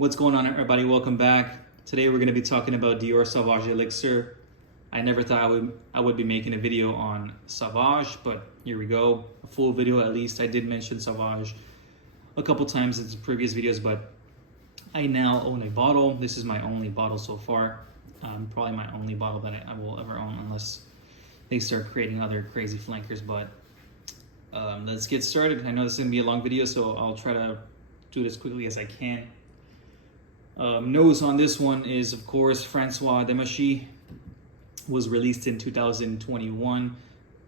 What's going on, everybody? Welcome back. Today we're going to be talking about Dior Sauvage Elixir. I never thought I would be making a video on Sauvage, but here we go. A full video at least. I did mention Sauvage a couple times in previous videos, but I now own a bottle. This is my only bottle so far. Probably my only bottle that I will ever own unless they start creating other crazy flankers. But let's get started. I know this is going to be a long video, so I'll try to do it as quickly as I can. Nose on this one is, of course, Francois Demachy. Was released in 2021,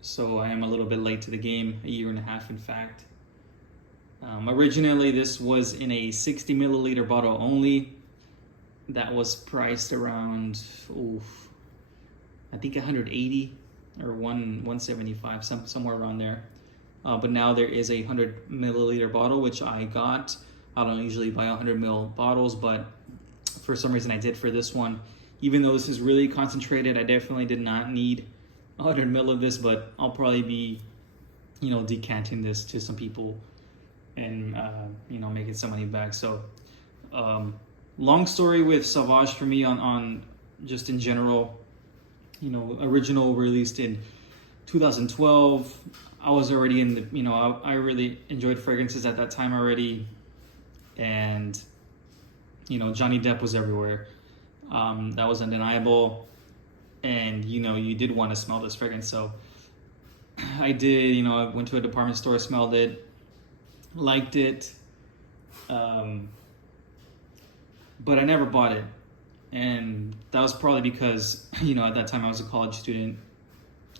so I am a little bit late to the game, a year and a half in fact. Originally this was in a 60 milliliter bottle only. That was priced around, I think 180 or 175, somewhere around there. But now there is a 100 milliliter bottle, which I got. I don't usually buy 100 ml bottles, but for some reason I did for this one. Even though this is really concentrated, I definitely did not need 100 ml of this, but I'll probably be, decanting this to some people and, making some money back. So, long story with Sauvage for me on just in general. Original released in 2012. I was already in the, I really enjoyed fragrances at that time already. And, Johnny Depp was everywhere. That was undeniable. And, you did want to smell this fragrance. So I did, I went to a department store, smelled it, liked it. But I never bought it. And that was probably because, at that time I was a college student,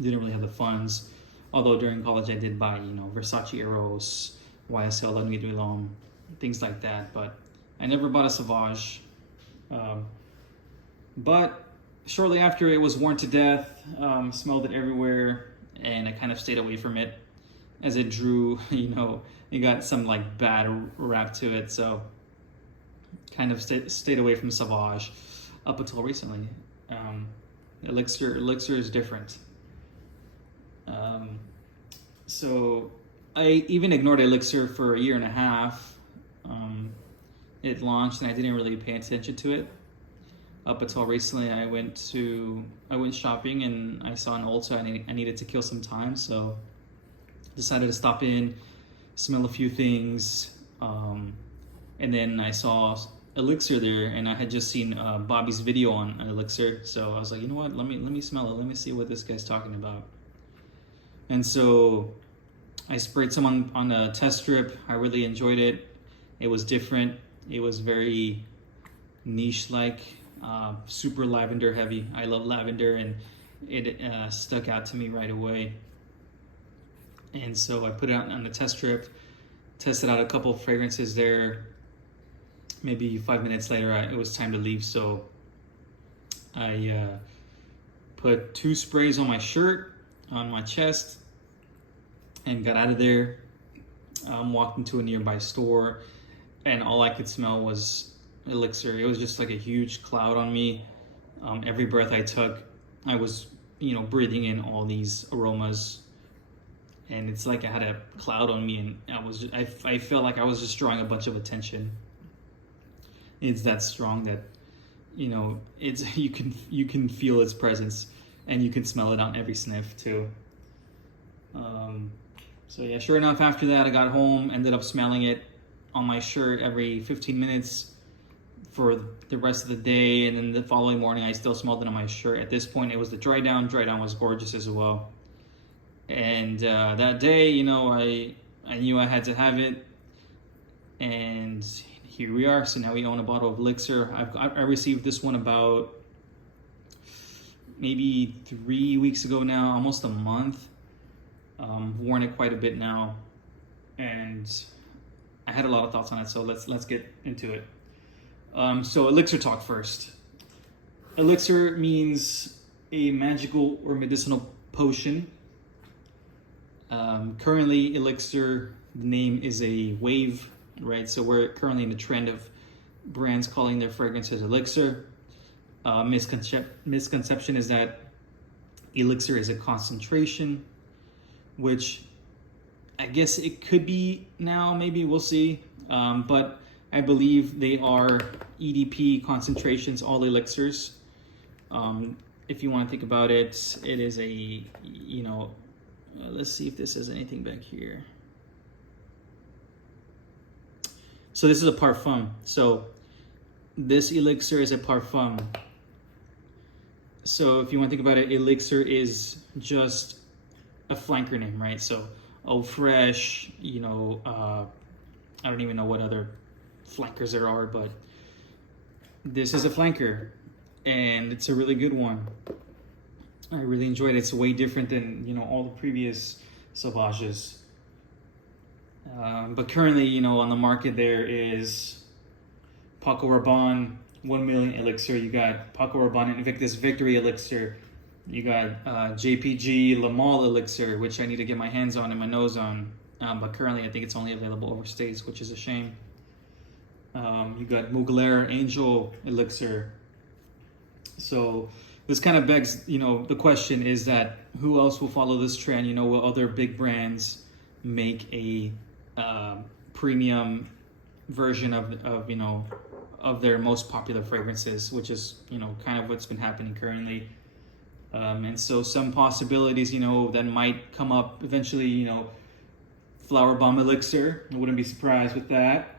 didn't really have the funds. Although during college I did buy, Versace Eros, YSL La Nuit de l'Homme, things like that. But I never bought a Sauvage. But shortly after, it was worn to death, smelled it everywhere, and I kind of stayed away from it as it drew, it got some bad rap to it. So kind of stayed away from Sauvage up until recently. Elixir is different. So I even ignored Elixir for a year and a half. It launched and I didn't really pay attention to it. Up until recently, I went shopping and I saw an Ulta and I needed to kill some time, so decided to stop in, smell a few things, and then I saw Elixir there, and I had just seen Bobby's video on Elixir, so I was like, you know what? Let me smell it. Let me see what this guy's talking about. And so I sprayed some on a test strip. I really enjoyed it. It was different. It was very niche-like. Super lavender heavy. I love lavender, and it stuck out to me right away. And so I put it out on the test strip, tested out a couple of fragrances there. Maybe 5 minutes later, it was time to leave. So I put 2 sprays on my shirt, on my chest, and got out of there. Walked into a nearby store, and all I could smell was Elixir. It was just like a huge cloud on me. Every breath I took, I was, breathing in all these aromas, and it's like I had a cloud on me, and I felt like I was just drawing a bunch of attention. It's that strong that, it's you can feel its presence, and you can smell it on every sniff too. So yeah, sure enough, after that I got home, ended up smelling it on my shirt every 15 minutes. For the rest of the day, and then the following morning I still smelled it on my shirt. At this point it was the dry down. Dry down was gorgeous as well. And that day, I knew I had to have it, and here we are. So now we own a bottle of Elixir. I received this one about maybe 3 weeks ago now, almost a month. Worn it quite a bit now, and I had a lot of thoughts on it, so let's get into it. So Elixir talk first. Elixir means a magical or medicinal potion. Currently, Elixir, the name is a wave, right? So we're currently in the trend of brands calling their fragrances Elixir. Misconception is that Elixir is a concentration, which I guess it could be now, maybe we'll see. But I believe they are EDP concentrations, all elixirs. If you want to think about it, it is a, you know, let's see if this has anything back here. So this is a parfum. So this elixir is a parfum. So if you want to think about it, elixir is just a flanker name, right? So Eau Fresh, you know, I don't even know what other flankers there are, but this is a flanker, and it's a really good one. I really enjoyed it. It's way different than, you know, all the previous Sauvages. But currently, you know, on the market there is Paco Rabanne 1 million elixir. You got Paco Rabanne Invictus Victory elixir. You got JPG Le Male elixir, which I need to get my hands on and my nose on. But currently, I think it's only available overseas, which is a shame. You got Mugler Angel elixir. So this kind of begs, you know, the question is that who else will follow this trend? You know, will other big brands make a premium version of, you know, of their most popular fragrances, which is, you know, kind of what's been happening currently. And so some possibilities, you know, that might come up eventually, you know, Flower Bomb Elixir, I wouldn't be surprised with that.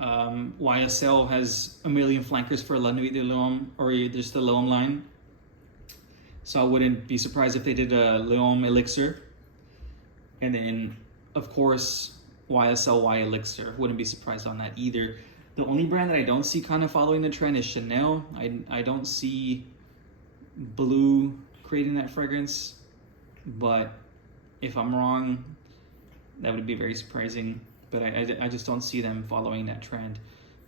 YSL has 1 million flankers for La Nuit de l'Homme, or just the L'Homme line. So I wouldn't be surprised if they did a L'Homme Elixir. And then, of course, YSL Y Elixir. Wouldn't be surprised on that either. The only brand that I don't see kind of following the trend is Chanel. I don't see Blue creating that fragrance, but if I'm wrong, that would be very surprising. But I just don't see them following that trend.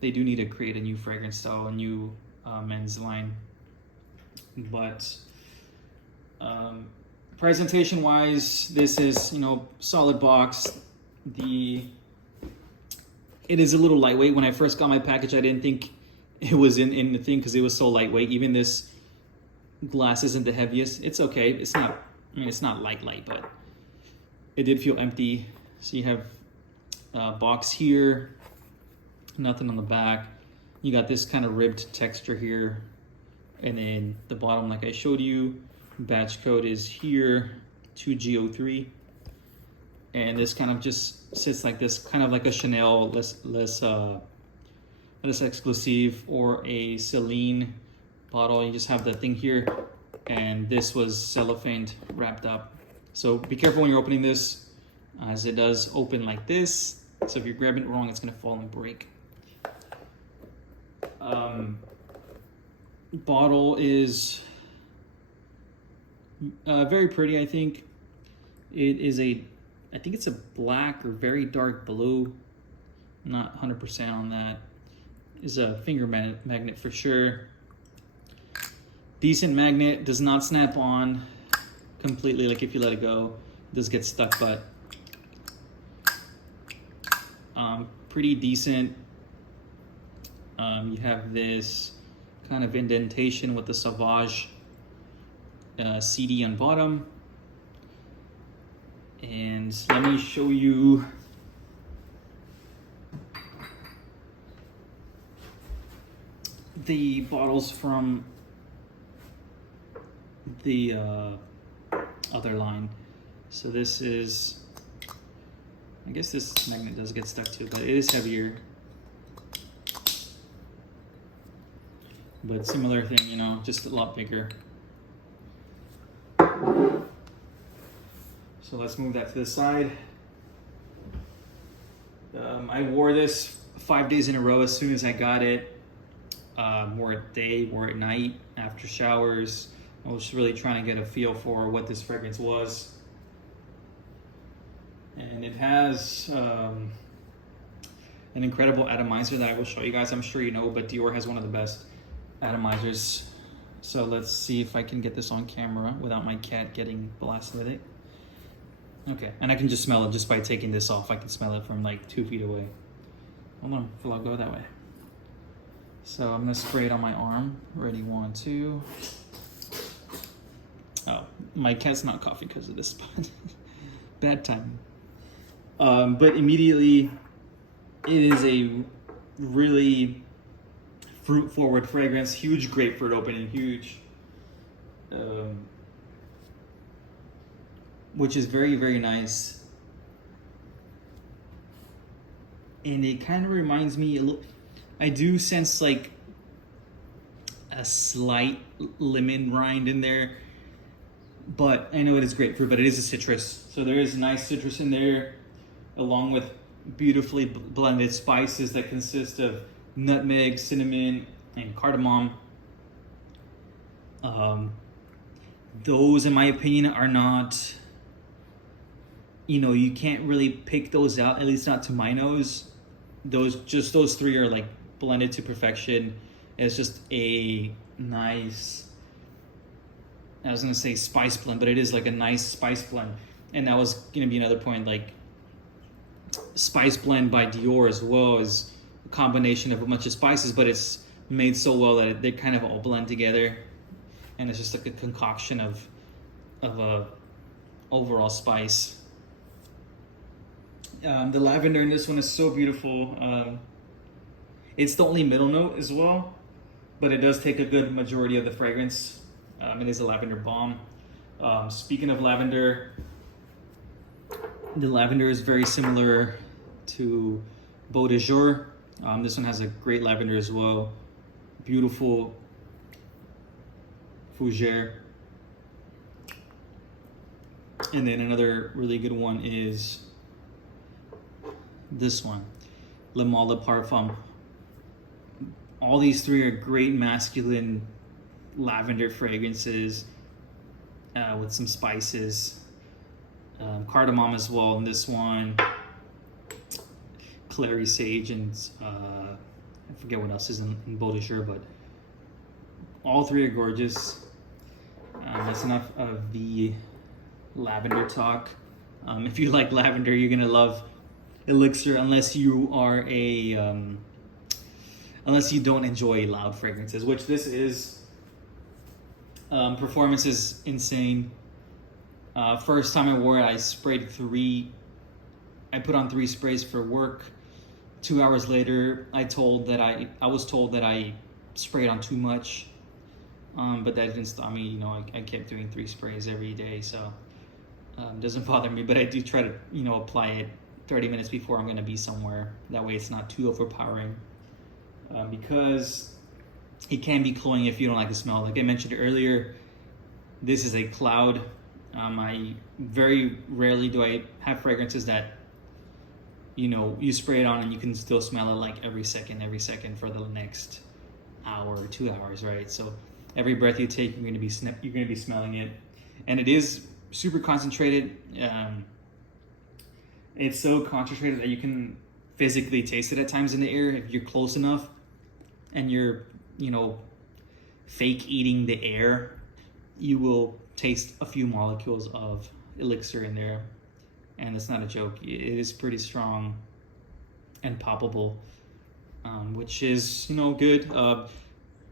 They do need to create a new fragrance style, a new men's line. But presentation wise, this is, you know, solid box. It is a little lightweight. When I first got my package, I didn't think it was in the thing because it was so lightweight. Even this glass isn't the heaviest. It's okay. It's not, I mean, it's not light, but it did feel empty. So you have a box here, nothing on the back. You got this kind of ribbed texture here. And then the bottom, like I showed you, batch code is here, 2G03. And this kind of just sits like this, kind of like a Chanel, less exclusive, or a Celine bottle. You just have the thing here, and this was cellophane wrapped up. So be careful when you're opening this, as it does open like this. So if you're grabbing it wrong, it's gonna fall and break. Bottle is very pretty, I think. It is I think it's a black or very dark blue. I'm not 100% on that. Is a finger magnet for sure. Decent magnet, does not snap on completely, like if you let it go. It does get stuck, but pretty decent. You have this kind of indentation with the Sauvage CD on bottom. And let me show you the bottles from the other line. So this is, I guess this magnet does get stuck too, but it is heavier. But similar thing, you know, just a lot bigger. So let's move that to the side. I wore this 5 days in a row as soon as I got it. Wore it day, wore it night, after showers. I was really trying to get a feel for what this fragrance was. And it has an incredible atomizer that I will show you guys. I'm sure you know, but Dior has one of the best atomizers. So let's see if I can get this on camera without my cat getting blasted with it. Okay, and I can just smell it just by taking this off. I can smell it from like 2 feet away. Hold on, I'll go that way. So I'm gonna spray it on my arm. Ready, 1, 2. Oh, my cat's not coughing because of this, but bad timing. But immediately, it is a really fruit forward fragrance, huge grapefruit opening, huge, which is very, very nice. And it kind of reminds me, I do sense like a slight lemon rind in there, but I know it is grapefruit, but it is a citrus. So there is nice citrus in there, along with beautifully blended spices that consist of nutmeg, cinnamon, and cardamom. Those, in my opinion, are not, you can't really pick those out, at least not to my nose. Those three are like blended to perfection. It's just a nice, I was gonna say spice blend, but it is like a nice spice blend. And that was gonna be another point, like spice blend by Dior as well is a combination of a bunch of spices, but it's made so well that they kind of all blend together, and it's just like a concoction of a overall spice. The lavender in this one is so beautiful. It's the only middle note as well, but it does take a good majority of the fragrance. It is a lavender bomb. Speaking of lavender, the lavender is very similar to Beau de Jour. This one has a great lavender as well. Beautiful fougere. And then another really good one is this one, Le Mâle de Parfum. All these three are great masculine lavender fragrances with some spices. Cardamom as well in this one. Clary sage, and I forget what else is in Beau de Jour, but all three are gorgeous. That's enough of the lavender talk. If you like lavender, you're gonna love Elixir, unless you are unless you don't enjoy loud fragrances, which this is. Performance is insane. First time I wore it, I put on 3 sprays for work. 2 hours later, I was told that I sprayed on too much. But that didn't stop me. I kept doing 3 sprays every day, so it doesn't bother me. But I do try to, apply it 30 minutes before I'm going to be somewhere. That way it's not too overpowering. Because it can be cloying if you don't like the smell. Like I mentioned earlier, this is a cloud. I very rarely do I have fragrances that, you spray it on and you can still smell it like every second for the next hour or 2 hours, right? So every breath you take, you're going to be smelling it, and it is super concentrated. It's so concentrated that you can physically taste it at times in the air if you're close enough, and you're fake eating the air. You will taste a few molecules of elixir in there, and it's not a joke. It is pretty strong and palpable, which is good. I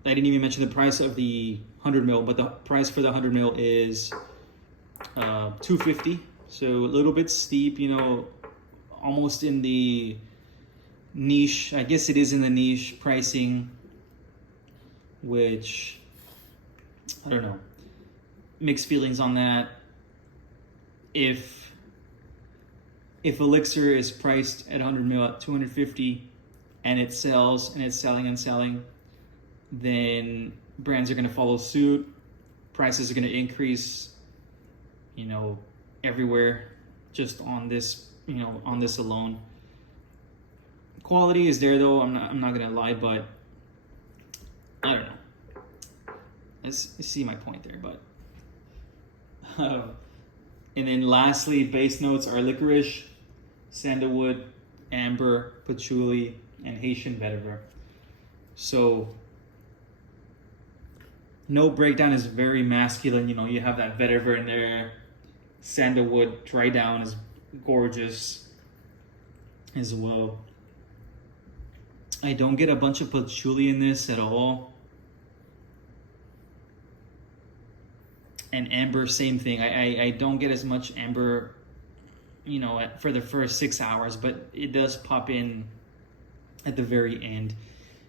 didn't even mention the price of the 100 ml, but the price for the 100 ml is $250. So a little bit steep, almost in the niche. I guess it is in the niche pricing, which I don't know. Mixed feelings on that. If Elixir is priced at 100 ml at $250 and it sells and it's selling and selling, then brands are going to follow suit. Prices are going to increase, everywhere, just on this, on this alone. Quality is there though. I'm not going to lie, but I don't know. Let's see my point there, but. And then lastly, base notes are licorice, sandalwood, amber, patchouli, and Haitian vetiver. So note breakdown is very masculine. You have that vetiver in there. Sandalwood dry down is gorgeous as well. I don't get a bunch of patchouli in this at all. And amber, same thing. I don't get as much amber, for the first 6 hours, but it does pop in at the very end.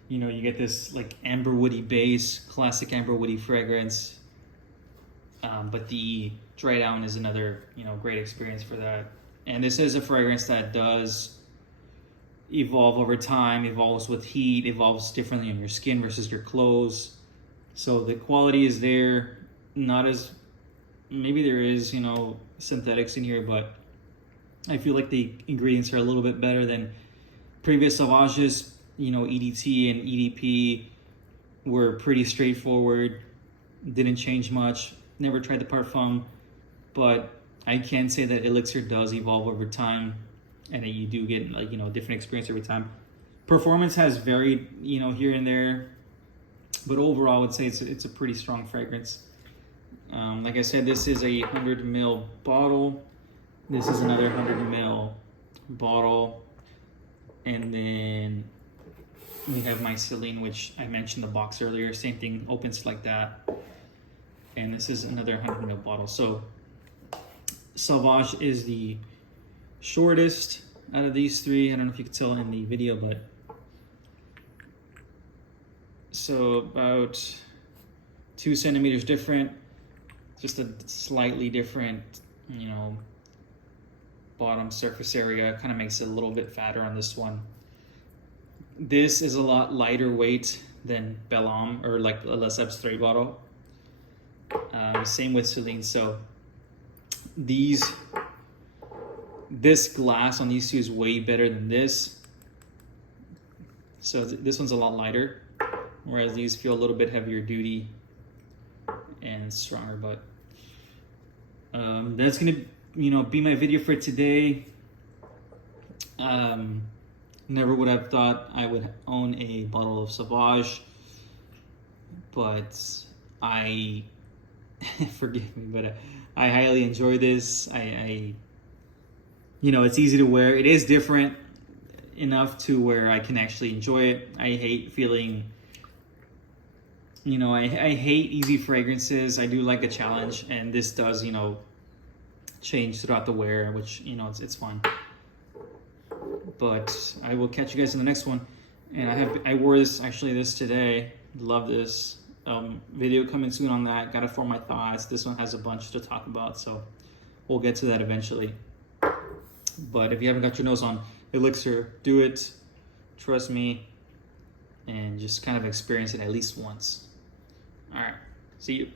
You know, you get this like amber woody base, classic amber woody fragrance. But the dry down is another, you know, great experience for that. And this is a fragrance that does evolve over time, evolves with heat, evolves differently on your skin versus your clothes. So the quality is there, not as, maybe there is, you know, synthetics in here, but I feel like the ingredients are a little bit better than previous Sauvages. You know, EDT and EDP were pretty straightforward, didn't change much, never tried the Parfum, but I can say that Elixir does evolve over time and that you do get, like, you know, a different experience every time. Performance has varied, you know, here and there, but overall I would say it's a pretty strong fragrance. Like I said, this is a 100 ml bottle. This is another 100 ml bottle. And then we have my Celine, which I mentioned the box earlier. Same thing, opens like that. And this is another 100 ml bottle. So Sauvage is the shortest out of these three. I don't know if you can tell in the video, but so about 2 centimeters different, just a slightly different, you know, bottom surface area. Kind of makes it a little bit fatter on this one. This is a lot lighter weight than Belle Homme or like a Lesseps 3 bottle. Same with Celine. So this glass on these two is way better than this. So this one's a lot lighter, whereas these feel a little bit heavier duty and stronger. But that's gonna, you know, be my video for today. Never would have thought I would own a bottle of Sauvage, but I forgive me, but I highly enjoy this. I you know, it's easy to wear. It is different enough to where I can actually enjoy it. I hate feeling, you know, I hate easy fragrances. I do like a challenge, and this does, you know, change throughout the wear, which, you know, it's fun. But I will catch you guys in the next one. And I wore this today. Love this. Video coming soon on that. Gotta form my thoughts. This one has a bunch to talk about, so we'll get to that eventually. But if you haven't got your nose on Elixir, do it. Trust me, and just kind of experience it at least once. All right, see you.